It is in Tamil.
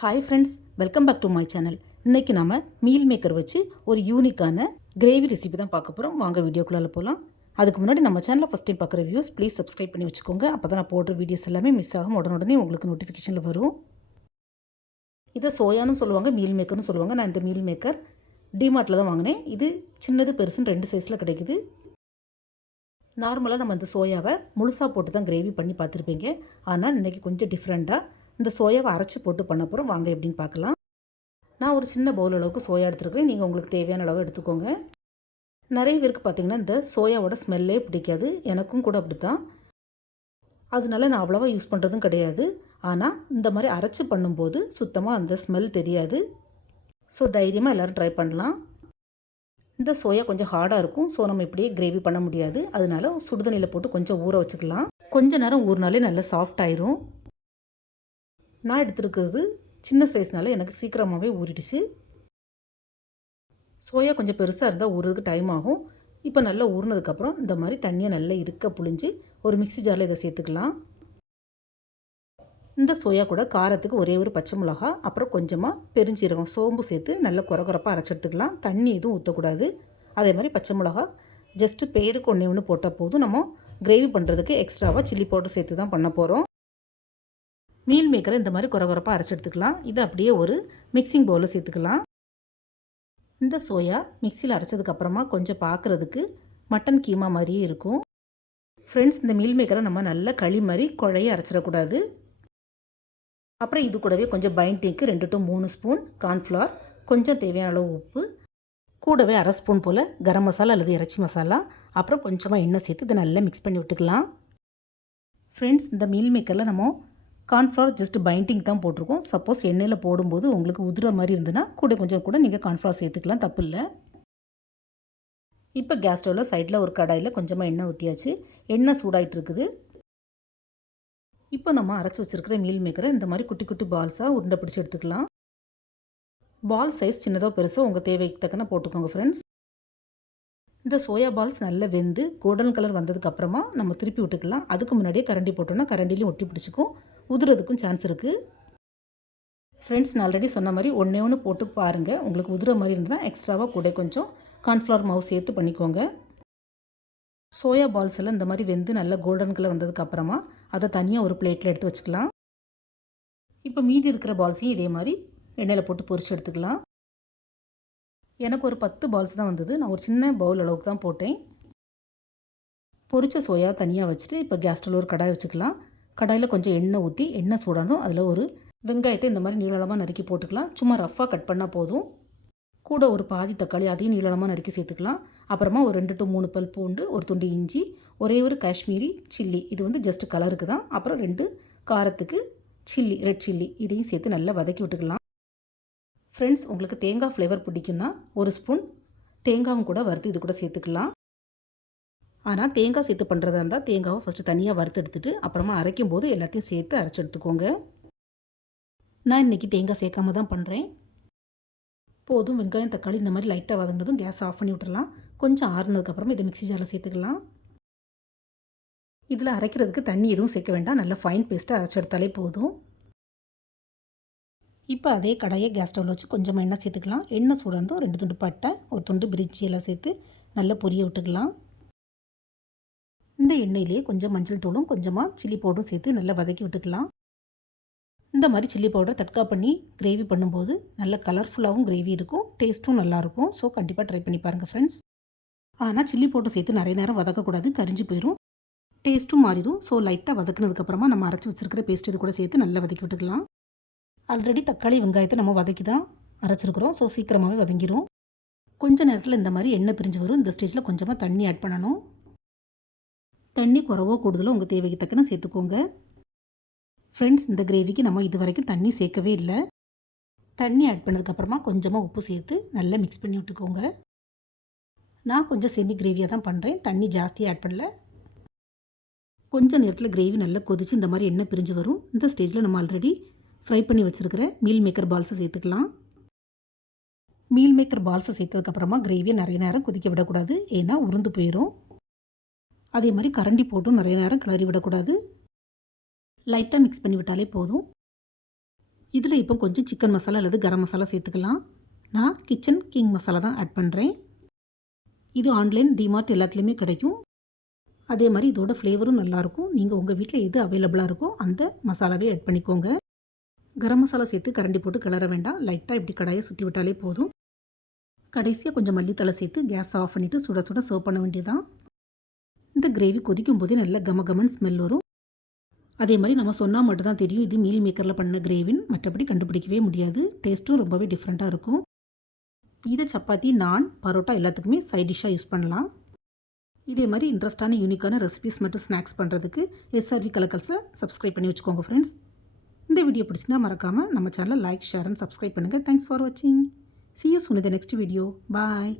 Hi friends, welcome back to my channel. இன்றைக்கி நம்ம மீல் மேக்கர் வச்சு ஒரு யூனிக்கான கிரேவி ரெசிபி தான் பார்க்க போகிறோம். வாங்க வீடியோக்குள்ளே போகலாம். அதுக்கு முன்னாடி நம்ம சேனலில் ஃபஸ்ட் டைம் பார்க்குற வியூஸ் ப்ளீஸ் சப்ஸ்கிரைப் பண்ணி வச்சுக்கோங்க. அப்போ தான் நான் போடுற வீடியோஸ் எல்லாமே மிஸ் ஆகும், உடனே உங்களுக்கு நோட்டிஃபிகேஷனில் வரும். இதை சோயான்னு சொல்லுவாங்க, மீல் மேக்கர்னு சொல்லுவாங்க. நான் இந்த மீல் மேக்கர் டிமார்ட்டில் தான் வாங்கினேன். இது சின்னது பெருசுன்னு 2 சைஸில் கிடைக்குது. நார்மலாக நம்ம இந்த சோயாவை முழுசாக போட்டு தான் கிரேவி பண்ணி பார்த்துருப்பீங்க. ஆனால் இன்றைக்கி கொஞ்சம் டிஃப்ரெண்ட்டாக இந்த சோயாவை அரைச்சி போட்டு பண்ண போகிறோம். வாங்க எப்படின்னு பார்க்கலாம். நான் ஒரு சின்ன பவுல் அளவுக்கு சோயா எடுத்துருக்கிறேன். நீங்கள் உங்களுக்கு தேவையான அளவு எடுத்துக்கோங்க. நிறைய பேருக்கு பார்த்திங்கன்னா இந்த சோயாவோட ஸ்மெல்லே பிடிக்காது. எனக்கும் கூட அப்படி தான். அதனால நான் அவ்வளோவா யூஸ் பண்ணுறதும் கிடையாது. ஆனால் இந்த மாதிரி அரைச்சி பண்ணும்போது சுத்தமாக அந்த ஸ்மெல் தெரியாது. ஸோ தைரியமாக எல்லோரும் ட்ரை பண்ணலாம். இந்த சோயா கொஞ்சம் ஹார்டாக இருக்கும். ஸோ நம்ம இப்படியே கிரேவி பண்ண முடியாது. அதனால சுடுதண்ணியில் போட்டு கொஞ்சம் ஊற வச்சுக்கலாம். கொஞ்ச நேரம் ஊறினாலே நல்லா சாஃப்ட் ஆயிரும். நான் எடுத்துருக்கிறது சின்ன சைஸ்னால எனக்கு சீக்கிரமாகவே ஊறிடுச்சு. சோயா கொஞ்சம் பெருசாக இருந்தால் ஊறுறதுக்கு டைம் ஆகும். இப்போ நல்லா ஊறினதுக்கப்புறம் இந்த மாதிரி தண்ணியை நல்லா இருக்க புழிஞ்சு ஒரு மிக்ஸி ஜாரில் இதை சேர்த்துக்கலாம். இந்த சோயா கூட காரத்துக்கு ஒரே ஒரு பச்சை மிளகா, அப்புறம் கொஞ்சமாக பெருஞ்சீரகம், சோம்பு சேர்த்து நல்லா குறப்பாக அரைச்சி எடுத்துக்கலாம். தண்ணி எதுவும் ஊற்றக்கூடாது. அதே மாதிரி பச்சை மிளகா ஜஸ்ட்டு பேருக்கு ஒன்று போட்டால் போதும். நம்ம கிரேவி பண்ணுறதுக்கு எக்ஸ்ட்ராவாக சில்லி பவுடர் சேர்த்து தான் பண்ண போகிறோம். மீல் மேக்கரை இந்த மாதிரி குறப்பாக அரைச்சி எடுத்துக்கலாம். இதை அப்படியே ஒரு மிக்சிங் பவுலில் சேர்த்துக்கலாம். இந்த சோயா மிக்சியில் அரைச்சதுக்கப்புறமா கொஞ்சம் பார்க்குறதுக்கு மட்டன் கீமா மாதிரியே இருக்கும். ஃப்ரெண்ட்ஸ், இந்த மீல் மேக்கரை நம்ம நல்லா களி மாதிரி குழைய அரைச்சிடக்கூடாது. அப்புறம் இது கூடவே கொஞ்சம் பைண்டிங்க்கு 2 to 3 ஸ்பூன் கார்ன்ஃப்ளவர், கொஞ்சம் தேவையான அளவு உப்பு, கூடவே அரை ஸ்பூன் போல் கரம் மசாலா அல்லது இறைச்சி மசாலா, அப்புறம் கொஞ்சமாக எண்ணெய் சேர்த்து இதை நல்லா மிக்ஸ் பண்ணி விட்டுக்கலாம். ஃப்ரெண்ட்ஸ், இந்த மீல் மேக்கரில் நம்ம கார்ன்ஃப்ளவர் ஜஸ்ட் பைண்டிங் தான் போட்டிருக்கோம். சப்போஸ் எண்ணெயில் போடும்போது உங்களுக்கு உதிர மாதிரி இருந்ததுன்னா கொஞ்சம் நீங்கள் கார்ன்ஃப்ளவர் சேர்த்துக்கலாம், தப்பு இல்லை. இப்போ கேஸ் ஸ்டவ்வில் சைடில் ஒரு கடாயில் கொஞ்சமாக எண்ணெய் ஊற்றியாச்சு. எண்ணெய் சூடாகிட்டு இருக்குது. இப்போ நம்ம அரைச்சி வச்சுருக்கிற மீல் மேக்கரை இந்த மாதிரி குட்டி குட்டி பால்ஸாக உருண்டை பிடிச்சி எடுத்துக்கலாம். பால் சைஸ் சின்னதோ பெருசோ உங்கள் தேவைக்கு தக்கன போட்டுக்கோங்க ஃப்ரெண்ட்ஸ். இந்த சோயா பால்ஸ் நல்லா வெந்து கோல்டன் கலர் வந்ததுக்கப்புறமா நம்ம திருப்பி விட்டுக்கலாம். அதுக்கு முன்னாடியே கரண்டி போட்டோன்னா கரண்டிலையும் ஒட்டி பிடிச்சிக்கும், உதுறதுக்கும் சான்ஸ் இருக்குது. ஃப்ரெண்ட்ஸ், நான் ஆல்ரெடி சொன்ன மாதிரி ஒன்று போட்டு பாருங்கள். உங்களுக்கு உதுற மாதிரி இருந்ததுன்னா எக்ஸ்ட்ராவாக கூட கொஞ்சம் கார்ன்ஃப்ளவர் மாவு சேர்த்து பண்ணிக்கோங்க. சோயா பால்ஸ் எல்லாம் இந்த மாதிரி வெந்து நல்லா கோல்டன் கலர் வந்ததுக்கப்புறமா அதை தனியாக ஒரு பிளேட்டில் எடுத்து வச்சுக்கலாம். இப்போ மீதி இருக்கிற பால்ஸையும் இதே மாதிரி எண்ணெயில் போட்டு பொரிச்சு எடுத்துக்கலாம். எனக்கு ஒரு 10 பால்ஸ் தான் வந்தது. நான் ஒரு சின்ன பவுல் அளவுக்கு தான் போட்டேன். பொரிச்ச சோயா தனியாக வச்சுட்டு இப்போ கேஸ் ஸ்டவ்வில் ஒரு கடாய் வச்சுக்கலாம். கடாயில் கொஞ்சம் எண்ணெய் ஊற்றி எண்ணெய் சூடானதும் அதில் ஒரு வெங்காயத்தை இந்த மாதிரி நீளமாக நறுக்கி போட்டுக்கலாம். சும்மா ரஃப்பாக கட் பண்ணால் போதும். கூட ஒரு பாதி தக்காளி அதையும் நீளமாக நறுக்கி சேர்த்துக்கலாம். அப்புறமா ஒரு 2 to 3 பல் பூண்டு, ஒரு துண்டு இஞ்சி, ஒரே ஒரு காஷ்மீரி சில்லி, இது வந்து ஜஸ்ட் கலருக்கு தான். அப்புறம் 2 காரத்துக்கு சில்லி, ரெட் சில்லி, இதையும் சேர்த்து நல்லா வதக்கி விட்டுக்கலாம். ஃப்ரெண்ட்ஸ், உங்களுக்கு தேங்காய் ஃப்ளேவர் பிடிக்குன்னா ஒரு ஸ்பூன் தேங்காவும் கூட வறுத்து இது கூட சேர்த்துக்கலாம். ஆனால் தேங்காய் சேர்த்து பண்ணுறதா இருந்தால் தேங்காவை ஃபஸ்ட்டு தனியாக வறுத்து எடுத்துகிட்டு அப்புறமா அரைக்கும் போது எல்லாத்தையும் சேர்த்து அரைச்சி எடுத்துக்கோங்க. நான் இன்றைக்கி தேங்காய் சேர்க்காம தான் பண்ணுறேன். போதும், வெங்காயம் தக்காளி இந்த மாதிரி லைட்டாக வதங்கினதும் கேஸ் ஆஃப் பண்ணி விட்டுறலாம். கொஞ்சம் ஆறுனதுக்கப்புறமா இதை மிக்ஸி ஜாரில் சேர்த்துக்கலாம். இதில் அரைக்கிறதுக்கு தண்ணி எதுவும் சேர்க்க வேண்டாம், நல்லா ஃபைன் பேஸ்ட்டாக அரைச்சி எடுத்தாலே போதும். இப்போ அதே கடாயை கேஸ் ஸ்டவ்வில் வச்சு கொஞ்சமாக எண்ணெய் சேர்த்துக்கலாம். எண்ணெய் சூடானதும் 2 துண்டு பட்டை, ஒரு துண்டு பிரிஞ்சி எல்லாம் சேர்த்து நல்லா பொரிய விட்டுக்கலாம். இந்த எண்ணெயிலே கொஞ்சம் மஞ்சள் தூளும் கொஞ்சமாக சில்லி பவுடரும் சேர்த்து நல்லா வதக்கி விட்டுக்கலாம். இந்த மாதிரி சில்லி பவுடர் தட்கா பண்ணி கிரேவி பண்ணும்போது நல்ல கலர்ஃபுல்லாகவும் கிரேவி இருக்கும், டேஸ்ட்டும் நல்லாயிருக்கும். ஸோ கண்டிப்பாக ட்ரை பண்ணி பாருங்கள் ஃப்ரெண்ட்ஸ். ஆனால் சில்லி பவுடர் சேர்த்து நிறைய நேரம் வதக்கக்கூடாது, கரிஞ்சு போயிடும், டேஸ்ட்டும் மாறிடும். ஸோ லைட்டாக வதக்குனதுக்கப்புறமா நம்ம அரைச்சி வச்சுருக்கிற பேஸ்ட் இது கூட சேர்த்து நல்லா வதக்கி விட்டுக்கலாம். ஆல்ரெடி தக்காளி வெங்காயத்தை நம்ம வதக்கி தான் அரைச்சிருக்கிறோம். ஸோ சீக்கிரமாகவே வதங்கிடும். கொஞ்சம் நேரத்தில் இந்த மாதிரி எண்ணெய் பிரிஞ்சு வரும். இந்த ஸ்டேஜில் கொஞ்சமாக தண்ணி ஆட் பண்ணணும். தண்ணி குறவோ கூடுதலோ உங்கள் தேவைக்கு தக்கன சேர்த்துக்கோங்க. ஃப்ரெண்ட்ஸ், இந்த கிரேவிக்கு நம்ம இது வரைக்கும் தண்ணி சேர்க்கவே இல்லை. தண்ணி ஆட் பண்ணதுக்கப்புறமா கொஞ்சமாக உப்பு சேர்த்து நல்லா மிக்ஸ் பண்ணி விட்டுக்கோங்க. நான் கொஞ்சம் செமி கிரேவியாக தான் பண்ணுறேன், தண்ணி ஜாஸ்தியாக ஆட் பண்ணல. கொஞ்சம் நேரத்தில் கிரேவி நல்லா கொதிச்சு இந்த மாதிரி எண்ணெய் பிரிஞ்சு வரும். இந்த ஸ்டேஜில் நம்ம ஆல்ரெடி ஃப்ரை பண்ணி வச்சுருக்கிற மீல் மேக்கர் பால்ஸை சேர்த்துக்கலாம். மீல் மேக்கர் பால்ஸை சேர்த்ததுக்கப்புறமா கிரேவியை நிறைய நேரம் கொதிக்க விடக்கூடாது, ஏன்னா உருந்து போயிடும். அதே மாதிரி கரண்டி போட்டும் நிறைய நேரம் கிளறி விடக்கூடாது. லைட்டாக மிக்ஸ் பண்ணி விட்டாலே போதும். இதில் இப்போ கொஞ்சம் சிக்கன் மசாலா அல்லது கரம் மசாலா சேர்த்துக்கலாம். நான் கிச்சன் கிங் மசாலா தான் ஆட் பண்ணுறேன். இது ஆன்லைன் டிமார்ட் எல்லாத்துலேயுமே கிடைக்கும். அதே மாதிரி இதோட ஃப்ளேவரும் நல்லாயிருக்கும். நீங்கள் உங்கள் வீட்டில் எது அவைலபிளாக இருக்கோ அந்த மசாலாவே ஆட் பண்ணிக்கோங்க. கரம் மசாலா சேர்த்து கரண்டி போட்டு கிளற வேண்டாம். லைட்டாக இப்படி கடாயை சுற்றி விட்டாலே போதும். கடைசியாக கொஞ்சம் மல்லித்தலை சேர்த்து கேஸ் ஆஃப் பண்ணிவிட்டு சுட சுட சர்வ் பண்ண வேண்டியதான். இந்த கிரேவி கொதிக்கும் போதே நல்ல கமகமன் ஸ்மெல் வரும். அதே மாதிரி நம்ம சொன்னால் மட்டும்தான் தெரியும் இது மீல் மேக்கரில் பண்ண கிரேவின்னு, மற்றபடி கண்டுபிடிக்கவே முடியாது. டேஸ்ட்டும் ரொம்பவே டிஃப்ரெண்ட்டாக இருக்கும். இதை சப்பாத்தி, நான், பரோட்டா எல்லாத்துக்குமே சைட் டிஷ்ஷாக யூஸ் பண்ணலாம். இதே மாதிரி இன்ட்ரெஸ்டான யூனிக்கான ரெசிபிஸ் மற்றும் ஸ்நாக்ஸ் பண்ணுறதுக்கு SRV கலக்கல்ஸை சப்ஸ்கிரைப் பண்ணி வச்சுக்கோங்க ஃப்ரெண்ட்ஸ். இந்த வீடியோ பிடிச்சிருந்தா மறக்காமல் நம்ம சேனலை லைக், ஷேர் அண்ட் சப்ஸ்கிரைப் பண்ணுங்கள். தேங்க்ஸ் ஃபார் வாட்சிங். See you soon in the next video. Bye.